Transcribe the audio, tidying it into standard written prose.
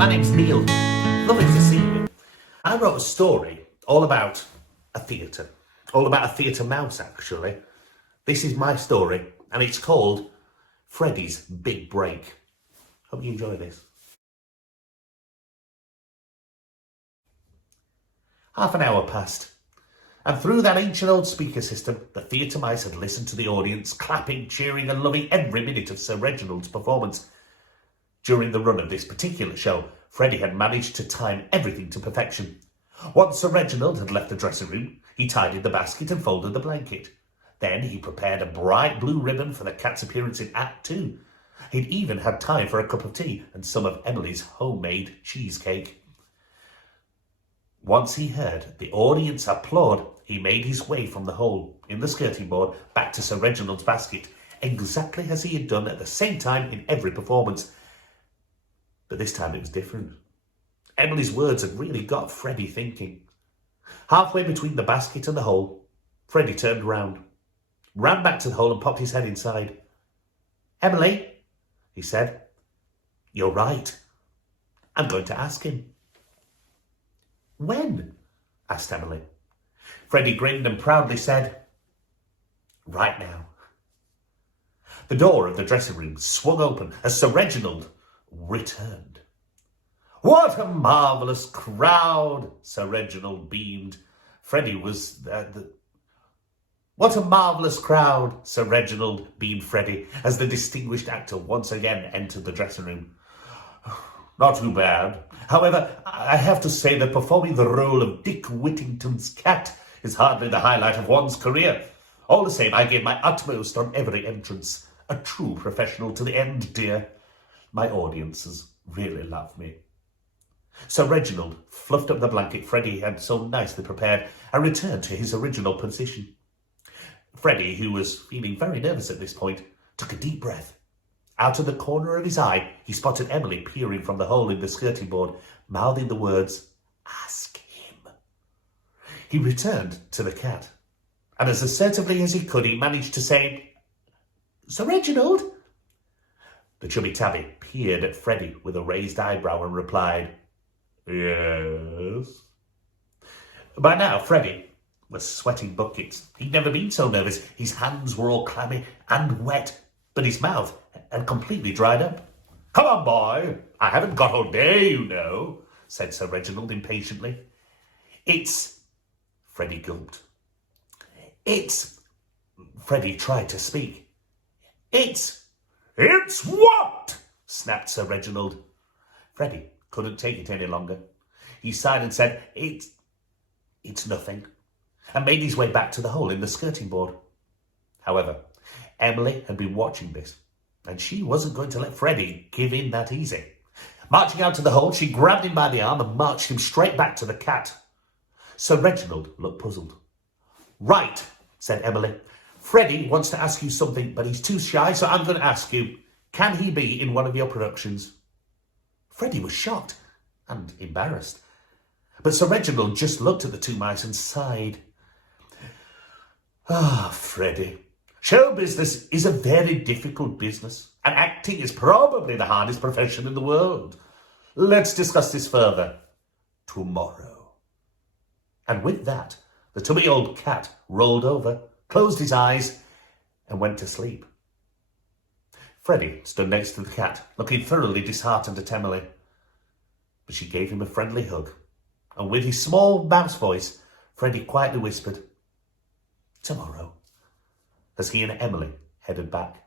My name's Neil. Lovely to see you. I wrote a story all about a theatre. All about a theatre mouse, actually. This is my story, and it's called Freddy's Big Break. Hope you enjoy this. Half an hour passed, and through that ancient old speaker system, the theatre mice had listened to the audience, clapping, cheering, and loving every minute of Sir Reginald's performance. During the run of this particular show, Freddy had managed to time everything to perfection. Once Sir Reginald had left the dressing room, he tidied the basket and folded the blanket. Then he prepared a bright blue ribbon for the cat's appearance in Act 2. He'd even had time for a cup of tea and some of Emily's homemade cheesecake. Once he heard the audience applaud, he made his way from the hole in the skirting board back to Sir Reginald's basket, exactly as he had done at the same time in every performance. But this time it was different. Emily's words had really got Freddy thinking. Halfway between the basket and the hole, Freddy turned round, ran back to the hole and popped his head inside. "Emily," he said, "you're right. I'm going to ask him." "When?" asked Emily. Freddy grinned and proudly said, "Right now." The door of the dressing room swung open as Sir Reginald returned. "What a marvellous crowd!" Sir Reginald beamed. Freddy was What a marvellous crowd, Sir Reginald beamed Freddy, as the distinguished actor once again entered the dressing room. "Not too bad. However, I have to say that performing the role of Dick Whittington's cat is hardly the highlight of one's career. All the same, I gave my utmost on every entrance. A true professional to the end, dear. My audiences really love me." Sir Reginald fluffed up the blanket Freddy had so nicely prepared and returned to his original position. Freddy, who was feeling very nervous at this point, took a deep breath. Out of the corner of his eye, he spotted Emily peering from the hole in the skirting board, mouthing the words, "Ask him." He returned to the cat, and as assertively as he could, he managed to say, "Sir Reginald?" The chubby tabby peered at Freddy with a raised eyebrow and replied, "Yes." By now, Freddy was sweating buckets. He'd never been so nervous. His hands were all clammy and wet, but his mouth had completely dried up. "Come on, boy. I haven't got all day, you know," said Sir Reginald impatiently. "It's..." Freddy gulped. "It's..." Freddy tried to speak. "It's what?" snapped Sir Reginald. Freddy couldn't take it any longer. He sighed and said, It's nothing," and made his way back to the hole in the skirting board. However, Emily had been watching this, and she wasn't going to let Freddy give in that easy. Marching out to the hole, she grabbed him by the arm and marched him straight back to the cat. Sir Reginald looked puzzled. "Right," said Emily. "Freddy wants to ask you something, but he's too shy, so I'm going to ask you. Can he be in one of your productions?" Freddy was shocked and embarrassed. But Sir Reginald just looked at the two mice and sighed. Freddy, show business is a very difficult business, and acting is probably the hardest profession in the world. Let's discuss this further tomorrow." And with that, the tubby old cat rolled over, closed his eyes, and went to sleep. Freddy stood next to the cat, looking thoroughly disheartened at Emily. But she gave him a friendly hug, and with his small mouse voice, Freddy quietly whispered, "Tomorrow," as he and Emily headed back.